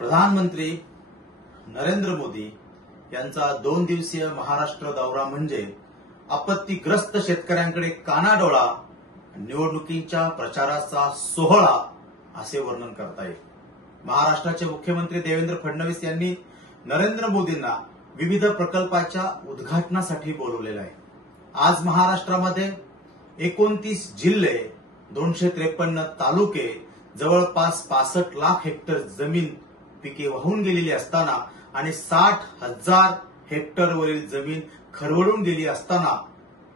प्रधानमंत्री नरेंद्र मोदी यांचा 2 दिवसीय महाराष्ट्र दौरा म्हणजे आपत्तीग्रस्त शेतकऱ्यांकडे कानाडोळा, निवडणुकीच्या प्रचाराचा सोहळा असे वर्णन करता येईल। महाराष्ट्राचे मुख्यमंत्री देवेंद्र फडणवीस यांनी नरेंद्र मोदींना विविध प्रकल्पाच्या उद्घाटनासाठी बोलवलेलं आहे। आज महाराष्ट्रामध्ये 29 जिल्हे, 253 तालुके, जवळपास 65 लाख हेक्टर जमीन पिके वाहून गेलेली असताना आणि 60,000 हेक्टरवरील जमीन खरवडून गेली असताना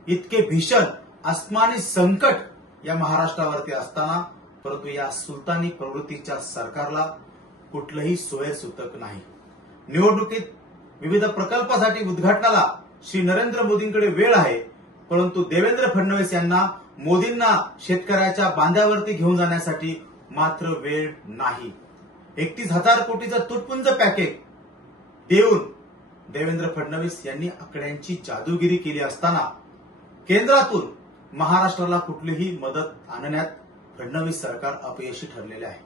इतके भीषण आसमानी संकट या महाराष्ट्रावरती असताना परंतु या सुलतानी प्रवृत्तीच्या सरकारला कुठलंही सोयीसुतक नाही। निवडणुकीत विविध प्रकल्पासाठी उद्घाटनाला श्री नरेंद्र मोदींकडे वेळ आहे, परंतु देवेंद्र फडणवीस यांना मोदींना शेतकऱ्याच्या बांधावरती घेऊन जाण्यासाठी मात्र वेळ नाही। 31,000 कोटीचं तुटपुंज पॅकेज देऊन देवेंद्र फडणवीस यांनी आकड्यांची जादूगिरी केली असताना केंद्रातून महाराष्ट्राला कुठलीही मदत आणण्यात फडणवीस सरकार अपयशी ठरलेले आहे।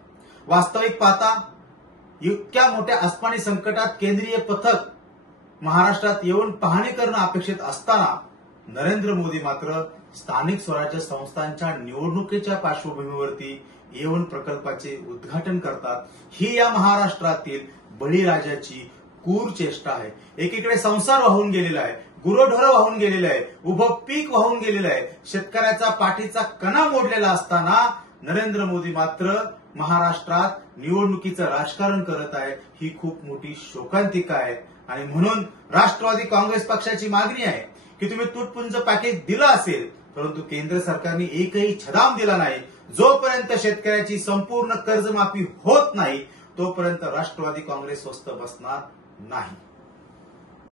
वास्तविक पाहता इतक्या मोठ्या आसमानी संकटात केंद्रीय पथक महाराष्ट्रात येऊन पाहणी करणं अपेक्षित असताना नरेंद्र मोदी मात्र स्थानिक स्वराज्य संस्थांच्या निवडणुकीच्या पार्श्वभूमीवरती येऊन प्रकल्पाचे उद्घाटन करतात। ही या महाराष्ट्रातील बळीराजाची क्रूर चेष्टा आहे। एकीकडे संसार वाहून गेलेला आहे, गुरढोरं वाहून गेलेलं आहे, उभं पीक वाहून गेलेलं आहे, शेतकऱ्याचा पाठीचा कणा मोडलेला असताना नरेंद्र मोदी मात्र महाराष्ट्रात निवडणुकीचं राजकारण करत आहे। ही खूप मोठी शोकांतिका आहे आणि म्हणून राष्ट्रवादी काँग्रेस पक्षाची मागणी आहे की तुम्ही तुटपुंज पॅकेज दिलं असेल, परंतु केंद्र सरकारने एकही छदाम दिला नाही। जोपर्यंत शेतकऱ्याची संपूर्ण कर्जमाफी होत नाही तोपर्यंत राष्ट्रवादी काँग्रेस स्वस्थ बसणार नाही।